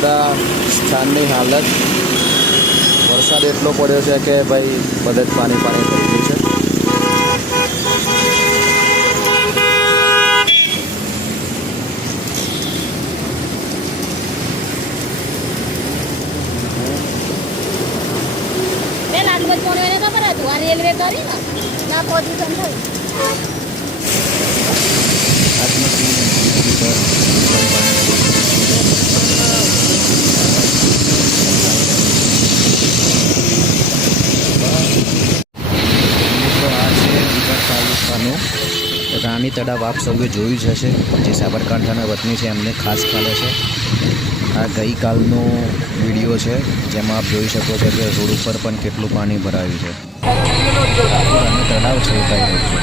પૂરા સ્થાનની હાલત વરસાદ એટલો પડ્યો છે કે ભાઈ બધે જ પાણી થઈ ગયું છે. રેલવે કરી ના પોઝિશન થઈ રાણી તળાવ આપ સૌએ જોયું જ હશે. જે સાબરકાંઠાના વતની છે એમને ખાસ ખ્યાલ હશે. આ ગઈકાલનો વિડીયો છે જેમાં આપ જોઈ શકો છો કે રોડ ઉપર પણ કેટલું પાણી ભરાયું છે. રાણી તળાવ છે એ કહી રહ્યું છે.